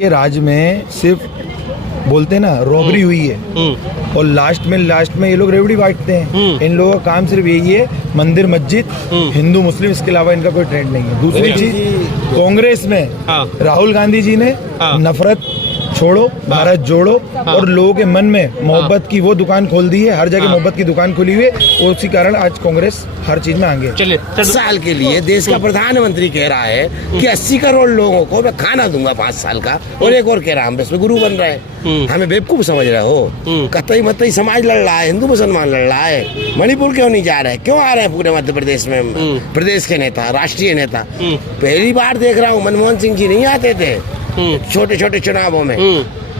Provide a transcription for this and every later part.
के राज्य में सिर्फ बोलते ना रॉबरी हुई है और लास्ट में ये लोग रेवड़ी बांटते हैं। इन लोगों का काम सिर्फ यही है, मंदिर मस्जिद हिंदू मुस्लिम, इसके अलावा इनका कोई ट्रेंड नहीं है। दूसरी चीज, कांग्रेस में राहुल गांधी जी ने नफरत छोड़ो भारत जोड़ो और लोगों के मन में मोहब्बत की वो दुकान खोल दी है। हर जगह मोहब्बत की दुकान खुली हुई है और उसी कारण आज कांग्रेस हर चीज में आगे। चलिए, 10 साल के लिए देश का प्रधानमंत्री कह रहा है कि 80 करोड़ लोगों को मैं खाना दूंगा 5 साल का, और एक और कह रहा हम इसमें गुरु बन रहे हैं। हमें बेवकूफ समझ रहे हो? कतई मतई समाज लड़ रहा है, हिंदू मुसलमान लड़ रहा है। मणिपुर क्यों नहीं जा रहे? क्यों आ रहे हैं पूरे मध्य प्रदेश में प्रदेश के नेता, राष्ट्रीय नेता? पहली बार देख रहा हूँ, मनमोहन सिंह जी नहीं आते थे छोटे छोटे चुनावों में।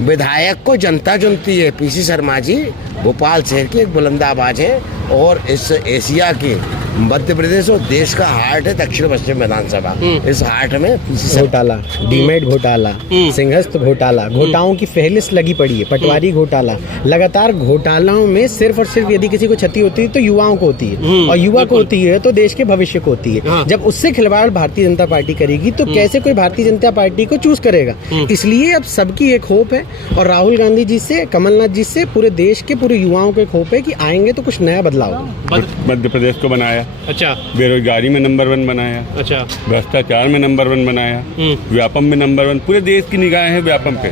विधायक को जनता चुनती है। पीसी शर्मा जी भोपाल शहर के एक बुलंदाबाज है और इस एशिया के मध्य प्रदेश और देश का हार्ट है दक्षिण पश्चिम विधानसभा। इस हार्ट में घोटाला, डीमेट घोटाला, सिंहस्थ घोटाला, घोटाओं की फहरिस्त लगी पड़ी है। पटवारी घोटाला, लगातार घोटालों में सिर्फ और सिर्फ यदि किसी को क्षति होती है तो युवाओं को होती है, और युवा को होती है तो देश के भविष्य को होती है। जब उससे खिलवाड़ भारतीय जनता पार्टी करेगी तो कैसे कोई भारतीय जनता पार्टी को चूज करेगा? इसलिए अब सबकी एक होप है, और राहुल गांधी जी से, कमलनाथ जी से, पूरे देश के पूरे युवाओं को एक होप है कि आएंगे तो कुछ नया बदलाव होगा। मध्य प्रदेश को बनाया, अच्छा, बेरोजगारी में नंबर 1 बनाया, अच्छा, भ्रष्टाचार में नंबर 1 बनाया, व्यापम में नंबर 1। पूरे देश की निगाहें हैं व्यापम पे,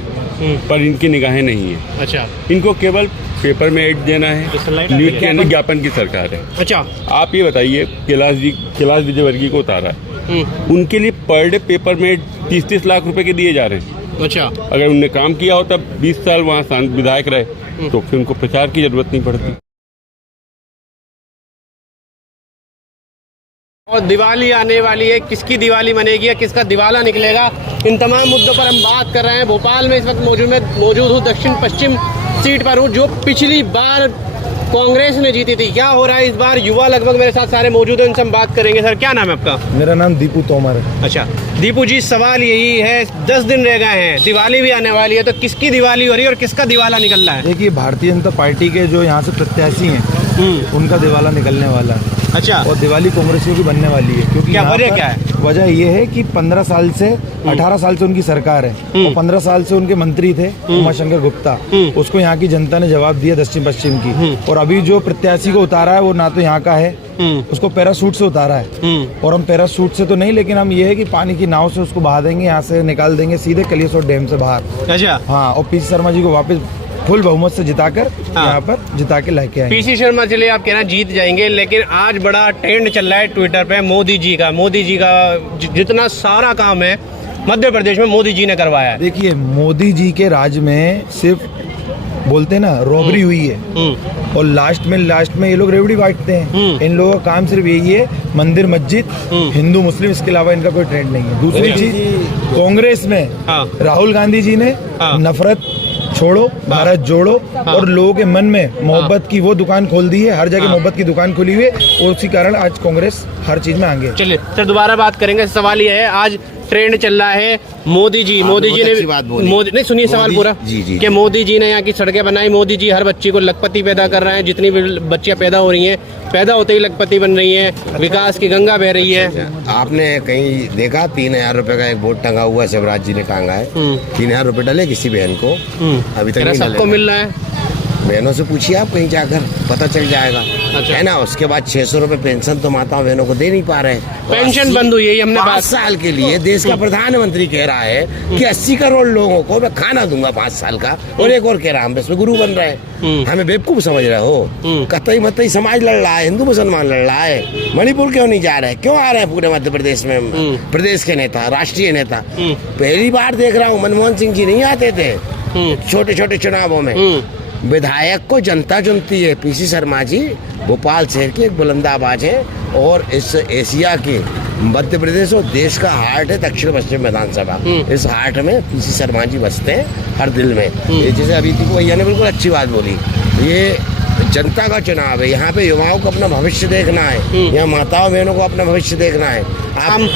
पर इनकी निगाहें नहीं है। अच्छा, इनको केवल पेपर में एड देना है, न्यूज के विज्ञापन की सरकार है। अच्छा, आप ये बताइए, कैलाश विजयवर्गीय को उतारा है, उनके लिए पर डे पेपर में 30-30 लाख रुपए के दिए जा रहे हैं। अच्छा, अगर उनने काम किया हो तब 20 साल वहाँ विधायक रहे तो फिर उनको प्रचार की जरूरत नहीं पड़ती। और दिवाली आने वाली है, किसकी दिवाली मनेगी या किसका दिवाला निकलेगा, इन तमाम मुद्दों पर हम बात कर रहे हैं। भोपाल में इस वक्त मौजूद हूँ, दक्षिण पश्चिम सीट पर हूँ, जो पिछली बार कांग्रेस ने जीती थी। क्या हो रहा है इस बार? युवा लगभग मेरे साथ सारे मौजूद हैं, उनसे हम बात करेंगे। सर, क्या नाम है आपका? मेरा नाम दीपू तोमर है। अच्छा दीपू जी, सवाल यही है, 10 दिन रह गए हैं, दिवाली भी आने वाली है, तो किसकी दिवाली हो रही है और किसका दिवाला निकल रहा है? देखिए, भारतीय जनता पार्टी के जो यहाँ से प्रत्याशी हैं उनका दिवाला निकलने वाला है। अच्छा, और दिवाली कांग्रेसियों की बनने वाली है, क्योंकि क्या वजह क्या है? वजह ये है कि 15 साल से 18 साल से उनकी सरकार है और 15 साल से उनके मंत्री थे उमाशंकर गुप्ता। उसको यहाँ की जनता ने जवाब दिया दक्षिण पश्चिम की। और अभी जो प्रत्याशी को उतारा है वो ना तो यहाँ का है, उसको पैरासूट से उतारा है। और हम पैरासूट से तो नहीं, लेकिन हम ये है कि पानी की नाव से उसको बहा देंगे, यहाँ से निकाल देंगे सीधे कलियासोत डैम से बाहर। अच्छा, हाँ, और पीसी शर्मा जी को वापस फुल बहुमत से जिताकर यहाँ पर जिता के लेके आए। पीसी शर्मा, चलिए आप कहना जीत जाएंगे, लेकिन आज बड़ा ट्रेंड चल रहा है ट्विटर पे मोदी जी का जितना सारा काम है मध्य प्रदेश में मोदी जी ने करवाया है। देखिए, मोदी जी के राज्य में सिर्फ बोलते ना रॉबरी हुई है और लास्ट में ये लोग रेवड़ी बांटते हैं। इन लोगों का काम सिर्फ यही है, मंदिर मस्जिद हिंदू मुस्लिम, इसके अलावा इनका कोई ट्रेंड नहीं है। दूसरी चीज, कांग्रेस में राहुल गांधी जी ने नफरत छोड़ो भारत जोड़ो और लोगों के मन में मोहब्बत की वो दुकान खोल दी है। हर जगह मोहब्बत की दुकान खुली हुई है और उसी कारण आज कांग्रेस हर चीज में आगे। चलिए सर, दोबारा बात करेंगे। सवाल ये है, आज ट्रेंड चल रहा है मोदी जी ने नहीं, सुनिए सवाल पूरा, कि मोदी जी ने यहाँ की सड़कें बनाई, मोदी जी हर बच्ची को लखपति पैदा कर रहे हैं, जितनी भी बच्चियां पैदा हो रही हैं, पैदा होते ही लखपति बन रही है, विकास की गंगा बह रही है। आपने कहीं देखा 3000 रुपए का एक बोर्ड टंगा हुआ है, शिवराज जी ने टांगा है। 3000 रुपए डले किसी बहन को? अभी तक सबको मिल रहा है। बहनों से पूछिए आप, कहीं जाकर पता चल जाएगा। अच्छा, है ना। उसके बाद 600 रुपए पेंशन तो माताओं बहनों को दे नहीं पा रहे। पेंशन बंद हुई है, हमने 5 साल के लिए देश का प्रधानमंत्री कह रहा है कि 80 करोड़ लोगों को मैं खाना दूंगा 5 साल का, और एक और कह रहा हम इसमें गुरु बन रहे हैं। हमें बेवकूफ समझ रहे हो? कतई मतई समाज लड़ रहा है, हिंदू मुसलमान लड़ रहा है। मणिपुर क्यों नहीं जा रहे? क्यों आ रहे हैं पूरे मध्य प्रदेश में प्रदेश के नेता, राष्ट्रीय नेता? पहली बार देख रहा हूँ, मनमोहन सिंह जी नहीं आते थे छोटे छोटे चुनावों में। विधायक को जनता चुनती है। पीसी शर्मा जी भोपाल शहर के एक बुलंदाबाज है और इस एशिया के मध्य प्रदेश और देश का हार्ट है दक्षिण पश्चिम विधानसभा। इस हार्ट में पीसी शर्मा जी बसते हैं, हर दिल में। ये जैसे अभी भैया ने बिल्कुल अच्छी बात बोली, ये जनता का चुनाव है। यहाँ पे युवाओं को अपना भविष्य देखना है, यहाँ माताओं बहनों को अपना भविष्य देखना है। हम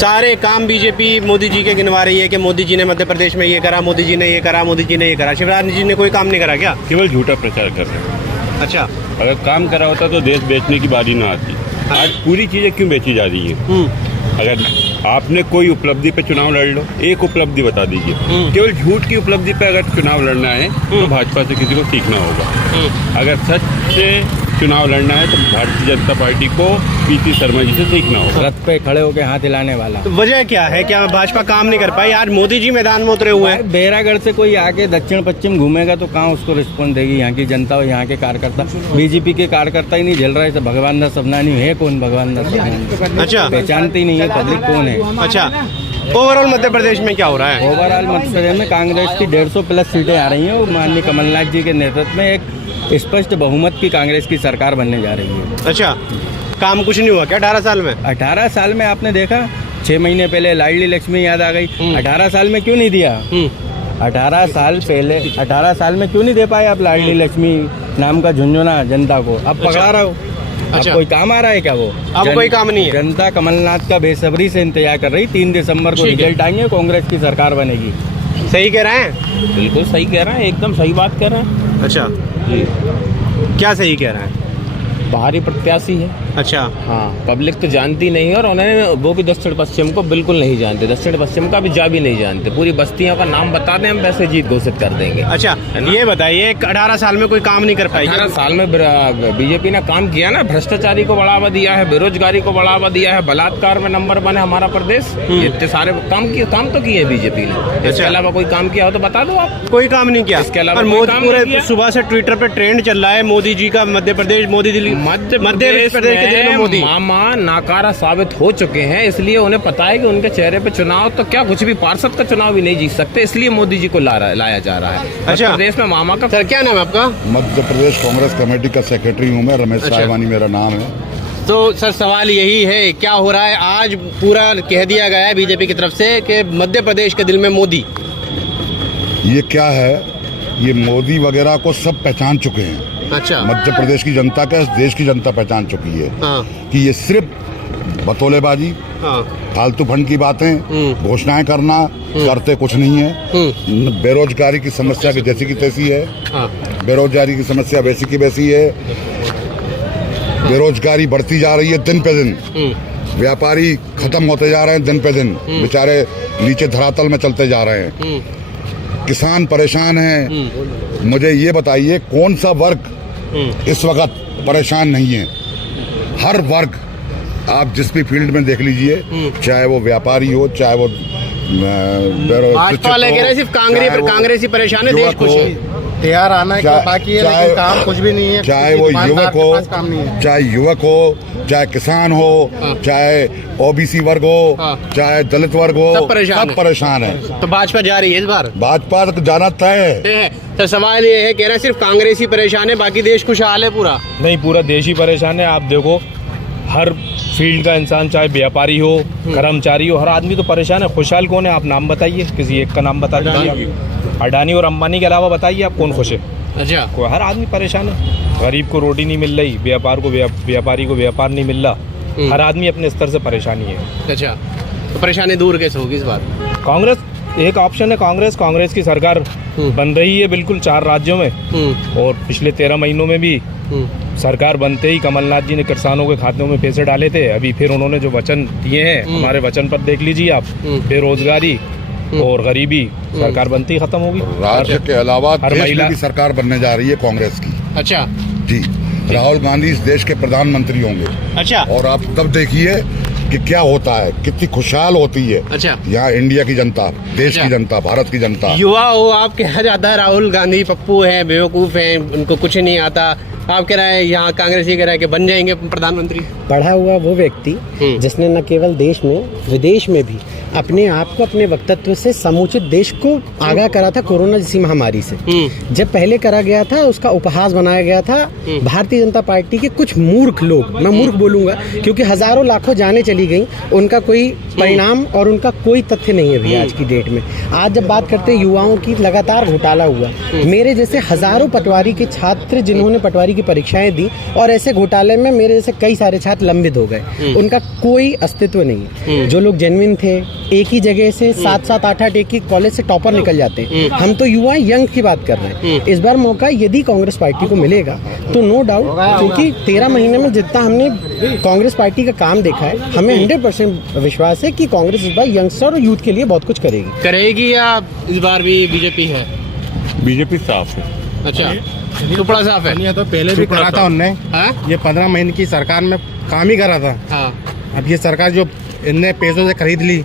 सारे काम बीजेपी मोदी जी के गिनवा रही है कि मोदी जी ने मध्य प्रदेश में ये करा, मोदी जी ने ये करा, मोदी जी ने ये करा। शिवराज जी ने कोई काम नहीं करा क्या? केवल झूठा प्रचार कर रहे हैं। अच्छा, अगर काम करा होता तो देश बेचने की बारी ना आती। आज पूरी चीजें क्यों बेची जा रही है? अगर आपने कोई उपलब्धि पे चुनाव लड़ लो, एक उपलब्धि बता दीजिए। केवल झूठ की उपलब्धि पे अगर चुनाव लड़ना है तो भाजपा से किसी को सीखना होगा। अगर सच से चुनाव लड़ना है तो भारतीय जनता पार्टी को पीसी शर्मा जी से सीखना होगा। रथ पे खड़े होकर हाथ हिलाने वाला। तो वजह क्या है, क्या भाजपा काम नहीं कर पाई? आज मोदी जी मैदान में उतरे हुए हैं। बैरागढ़ से कोई आके दक्षिण पश्चिम घूमेगा तो कहाँ उसको रिस्पॉन्स देगी यहाँ की जनता और यहाँ के कार्यकर्ता? बीजेपी के कार्यकर्ता ही नहीं झेल रहे तो भगवान दास सबनानी है कौन? भगवान दास सबनानी अच्छा, पहचानती नहीं है पब्लिक कौन है। अच्छा, ओवरऑल मध्य प्रदेश में क्या हो रहा है? ओवरऑल मध्य प्रदेश में कांग्रेस की 150 प्लस सीटें आ रही हैं और माननीय कमलनाथ जी के नेतृत्व में एक स्पष्ट बहुमत की कांग्रेस की सरकार बनने जा रही है। अच्छा, काम कुछ नहीं हुआ क्या 18 साल में? 18 साल में आपने देखा 6 महीने पहले लाडली लक्ष्मी याद आ गई। 18 साल में क्यों नहीं दिया? 18 साल पहले 18 साल में क्यों नहीं दे पाए आप लाडली लक्ष्मी नाम का झुंझुना जनता को? अब पकड़ा रहा हो। अच्छा, अब कोई काम आ रहा है क्या वो? अब कोई काम नहीं है। जनता कमलनाथ का बेसब्री से इंतजार कर रही। 3 दिसंबर को ठीक है। रिजल्ट आएंगे, कांग्रेस की सरकार बनेगी। सही कह रहे हैं? बिल्कुल सही कह रहे हैं, एकदम सही बात कह रहे हैं। अच्छा, क्या सही कह रहे हैं? बाहरी प्रत्याशी है। अच्छा, हाँ, पब्लिक तो जानती नहीं है और उन्होंने वो भी दक्षिण पश्चिम को बिल्कुल नहीं जानते, दक्षिण पश्चिम का भी जा भी नहीं जानते। पूरी बस्तियों का नाम बता दें हम वैसे जीत घोषित कर देंगे। अच्छा, ये बताइए 18 साल में कोई काम नहीं कर पाई? 18 साल में बीजेपी ने काम किया ना, भ्रष्टाचारी को बढ़ावा दिया है, बेरोजगारी को बढ़ावा दिया है, बलात्कार में नंबर 1 है हमारा प्रदेश। इतने सारे काम तो किए हैं बीजेपी ने। इसके अलावा कोई काम किया हो तो बता दो आप। कोई काम नहीं किया। इसके अलावा और कोई मोदी काम नहीं पूरे किया। सुबह से ट्विटर पे ट्रेंड चल रहा है मोदी जी का, मध्य प्रदेश मोदी दिल्ली मध्य प्रदेश के दिल में मोदी। मामा नाकारा साबित हो चुके हैं, इसलिए उन्हें पता है कि उनके चेहरे पे चुनाव तो क्या कुछ भी पार्षद का चुनाव भी नहीं जीत सकते, इसलिए मोदी जी को लाया जा रहा है। अच्छा, प्रदेश में मामा का। सर क्या नाम है आपका? मध्य प्रदेश कांग्रेस कमेटी का सेक्रेटरी हूँ मैं, रमेश साहबानी मेरा नाम है। तो सर सवाल यही है, क्या हो रहा है? आज पूरा कह दिया गया है बीजेपी की तरफ से कि मध्य प्रदेश के दिल में मोदी। ये क्या है, ये मोदी वगैरह को सब पहचान चुके हैं। अच्छा, मध्य प्रदेश की जनता का, देश की जनता पहचान चुकी है हाँ, कि ये सिर्फ बतौलेबाजी, हाँ, फालतू फंड की बातें, घोषणाएं करना, करते कुछ नहीं है। बेरोजगारी की समस्या की जैसी की तैसी है, हाँ, बेरोजगारी की समस्या वैसी की वैसी है। बेरोजगारी बढ़ती जा रही है दिन पे दिन, व्यापारी खत्म होते जा रहे हैं दिन पे दिन, बेचारे नीचे धरातल में चलते जा रहे हैं, किसान परेशान हैं। मुझे ये बताइए कौन सा वर्ग इस वक्त परेशान नहीं है? हर वर्ग आप जिस भी फील्ड में देख लीजिए, चाहे वो व्यापारी हो, चाहे वो भाजपा वाले कह रहे हैं सिर्फ कांग्रेस ही परेशान है, देश खुश है। तैयार आना है, बाकी है लेकिन काम कुछ भी नहीं है। चाहे वो युवक हो, चाहे युवक हो, चाहे किसान हो, चाहे ओबीसी वर्ग हो, चाहे दलित वर्ग हो, सब परेशान है। तो भाजपा जा रही है इस बार? भाजपा जाना तय है। तो सवाल ये है, कह रहे हैं सिर्फ कांग्रेस ही परेशान है, बाकी देश खुशहाल है पूरा? नहीं, पूरा देश ही परेशान है। आप देखो हर फील्ड का इंसान, चाहे व्यापारी हो, कर्मचारी हो, हर आदमी तो परेशान है। खुशहाल कौन है आप नाम बताइए, किसी एक का नाम बता दीजिए। अडानी और अंबानी के अलावा बताइए आप कौन खुश है? अच्छा, कोई, हर आदमी परेशान है। गरीब को रोटी नहीं मिल रही, व्यापारी को व्यापार नहीं मिल रहा, हर आदमी अपने स्तर से परेशानी है। अच्छा, तो परेशानी दूर कैसे होगी इस बार? कांग्रेस एक ऑप्शन है, कांग्रेस की सरकार बन रही है बिल्कुल 4 राज्यों में, और पिछले 13 महीनों में भी सरकार बनते ही कमलनाथ जी ने किसानों के खातों में पैसे डाले थे। अभी फिर उन्होंने जो वचन दिए हैं, हमारे वचन पर देख लीजिए आप, बेरोजगारी और गरीबी सरकार बनती ही खत्म होगी। राज्य के अलावा हर देश महिला में भी सरकार बनने जा रही है कांग्रेस की। अच्छा जी, राहुल गांधी इस देश के प्रधानमंत्री होंगे। अच्छा, और आप तब देखिए कि क्या होता है, कितनी खुशहाल होती है अच्छा, यहाँ इंडिया की जनता, देश अच्छा, की जनता, भारत की जनता। युवा हो आप, कहा जाता है राहुल गांधी पप्पू है, बेवकूफ है, उनको कुछ नहीं आता। आप कह रहे हैं यहाँ कांग्रेस ये कह रहा है कि बन जाएंगे प्रधानमंत्री। पढ़ा हुआ वो व्यक्ति जिसने न केवल देश में विदेश में भी अपने आप को अपने वक्तत्व से समुचित देश को आगाह करा था कोरोना जैसी महामारी से। जब पहले करा गया था, उसका उपहास बनाया गया था भारतीय जनता पार्टी के कुछ मूर्ख लोग, मैं मूर्ख बोलूंगा क्योंकि हजारों लाखों जाने चली गई, उनका कोई परिणाम और उनका कोई तथ्य नहीं है भी आज की डेट में। आज जब बात करते हैं युवाओं की, लगातार घोटाला हुआ। मेरे जैसे हजारों पटवारी के छात्र जिन्होंने पटवारी तैयारी की परीक्षाएं दी और ऐसे घोटाले में मेरे जैसे कई सारे छात्र लंबित हो गए। उनका कोई अस्तित्व नहीं है। जो लोग जेन्युइन थे एक ही जगह से 7-7, 8-8 एक ही कॉलेज से टॉपर निकल जाते हैं। हम तो युवा यंग की बात कर रहे हैं। इस बार मौका यदि कांग्रेस पार्टी को मिलेगा तो नो डाउट, क्योंकि 13 महीने में जितना हमने कांग्रेस पार्टी का काम देखा है, हमें 100% विश्वास है कि कांग्रेस इस बार यंगस्टर और यूथ के लिए बहुत कुछ करेगी या इस बार भी बीजेपी है? बीजेपी साफ है। अच्छा, टुकड़ा साफ है। ये तो पहले भी करा था उनने। हाँ? ये 15 महीने की सरकार में काम ही करा था। हाँ। अब ये सरकार जो इनने पैसों से खरीद ली,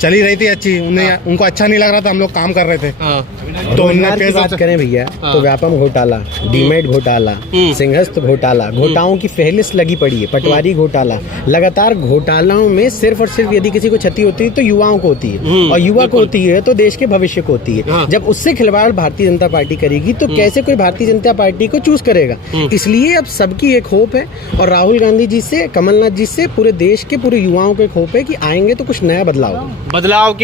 चली रही थी अच्छी, उनको अच्छा नहीं लग रहा था, हम लोग काम कर रहे थे। तो की बात करें भैया तो व्यापम घोटाला, डीमेट घोटाला, सिंहस्थ घोटाला, घोटाओं की फहरिस्त लगी पड़ी है, पटवारी घोटाला, लगातार घोटालों में सिर्फ और सिर्फ यदि किसी को क्षति होती है तो युवाओं को होती है, और युवा को होती है तो देश के भविष्य को होती है। जब उससे खिलवाड़ भारतीय जनता पार्टी करेगी तो कैसे कोई भारतीय जनता पार्टी को चूज करेगा? इसलिए अब सबकी एक होप है, और राहुल गांधी जी से, कमलनाथ जी से, पूरे देश के पूरे युवाओं को एक होप है कि आएंगे तो कुछ नया बदलाव की